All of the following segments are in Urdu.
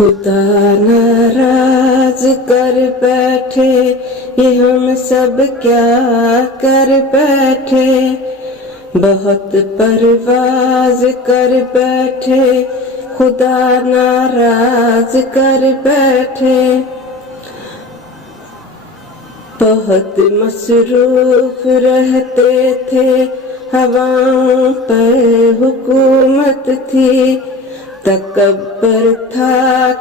خدا ناراض کر بیٹھے، یہ ہم سب کیا کر بیٹھے، بہت پرواز کر بیٹھے، خدا ناراض کر بیٹھے، بہت مصروف رہتے تھے، ہواؤں پر حکومت تھی، تکبر تھا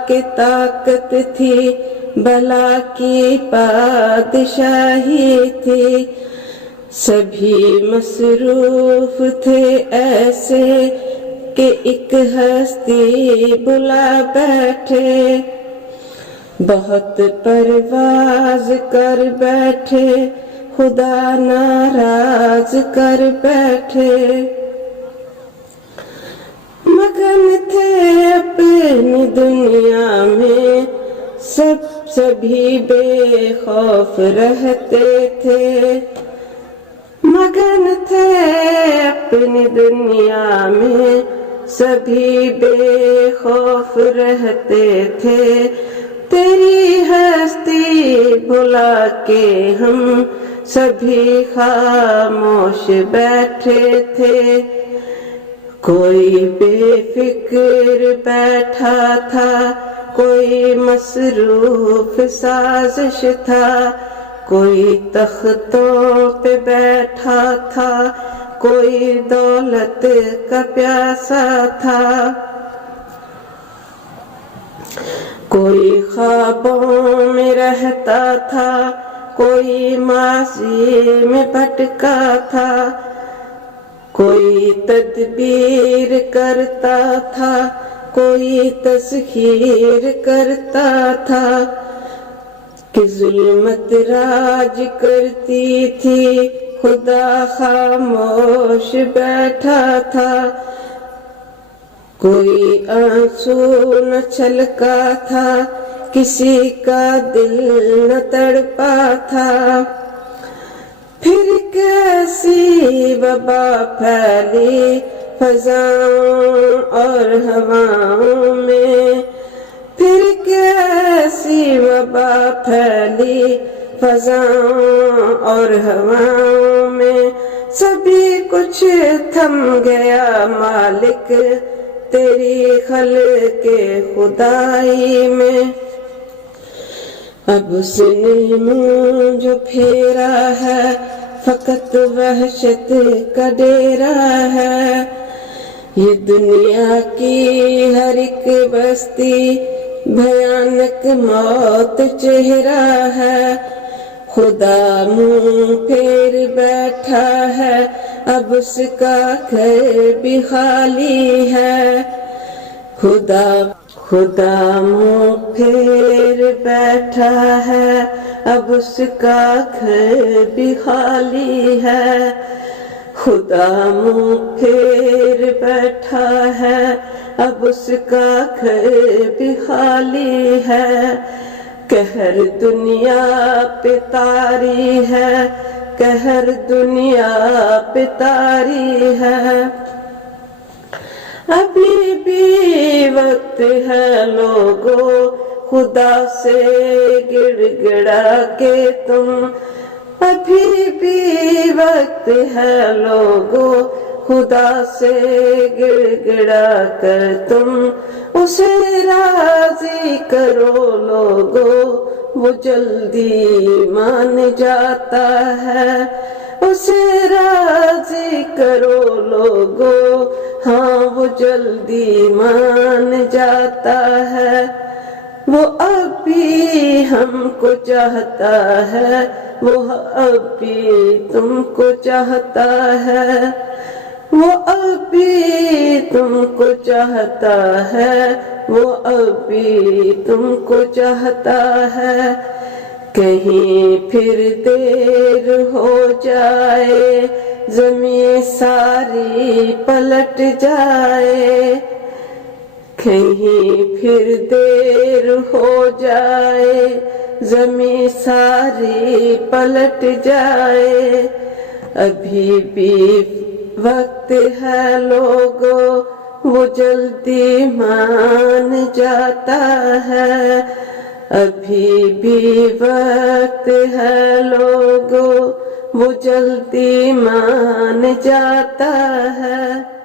کہ طاقت تھی، بلا کی بادشاہی تھی، سبھی مصروف تھے ایسے کہ ایک ہستی بلا بیٹھے، بہت پرواز کر بیٹھے، خدا ناراض کر بیٹھے، مگن تھے اپنی دنیا میں، سبھی بے خوف رہتے تھے، مگن تھے اپنی دنیا میں، سبھی بے خوف رہتے تھے، تیری ہستی بلا کے ہم سبھی خاموش بیٹھے تھے، کوئی بے فکر بیٹھا تھا، کوئی مصروف سازش تھا، کوئی تختوں پہ بیٹھا تھا، کوئی دولت کا پیاسا تھا، کوئی خوابوں میں رہتا تھا، کوئی ماضی میں بھٹکا تھا، کوئی تدبیر کرتا تھا، کوئی تسخیر کرتا تھا، کہ ظلمت راج کرتی تھی، خدا خاموش بیٹھا تھا، کوئی آنسو نہ چھلکا تھا، کسی کا دل نہ تڑپا تھا، پھر کیسی وبا پھیلی فضاؤں اور ہواؤں میں، پھر کیسی وبا پھیلی فضاؤں اور ہواؤں میں، سبھی کچھ تھم گیا مالک تیری خلق خدائی میں، اب اس نے منہ جو پھیرا ہے، فقط وحشت کا ڈیرا ہے، یہ دنیا کی ہر ایک بستی بھیانک موت چہرہ ہے، خدا منہ پھیر بیٹھا ہے، اب اس کا گھر بھی خالی ہے، خدا منہ پھیر بیٹھا ہے، اب اس کا گھر بھی خالی ہے، خدا منہ پھیر بیٹھا ہے، اب اس کا گھر بھی خالی ہے، قہر دنیا پہ طاری ہے، قہر دنیا پہ طاری ہے، ابھی بھی وقت ہے لوگو خدا سے گڑ گڑا کے تم، ابھی بھی وقت ہے لوگو خدا سے گڑ گڑا کر تم اسے راضی کرو لوگو، وہ جلدی مان جاتا ہے، اسے راضی کرو لوگو، ہاں وہ جلدی مان جاتا ہے، وہ اب بھی ہم کو چاہتا ہے، وہ اب بھی تم کو چاہتا ہے، وہ اب بھی تم کو چاہتا ہے، وہ اب بھی تم کو چاہتا ہے، کہیں پھر دیر ہو جائے، زمین ساری پلٹ جائے، کہیں پھر دیر ہو جائے، زمین ساری پلٹ جائے، ابھی بھی وقت ہے لوگو وہ جلدی مان جاتا ہے، ابھی بھی وقت ہے لوگوں، وہ جلدی مان جاتا ہے۔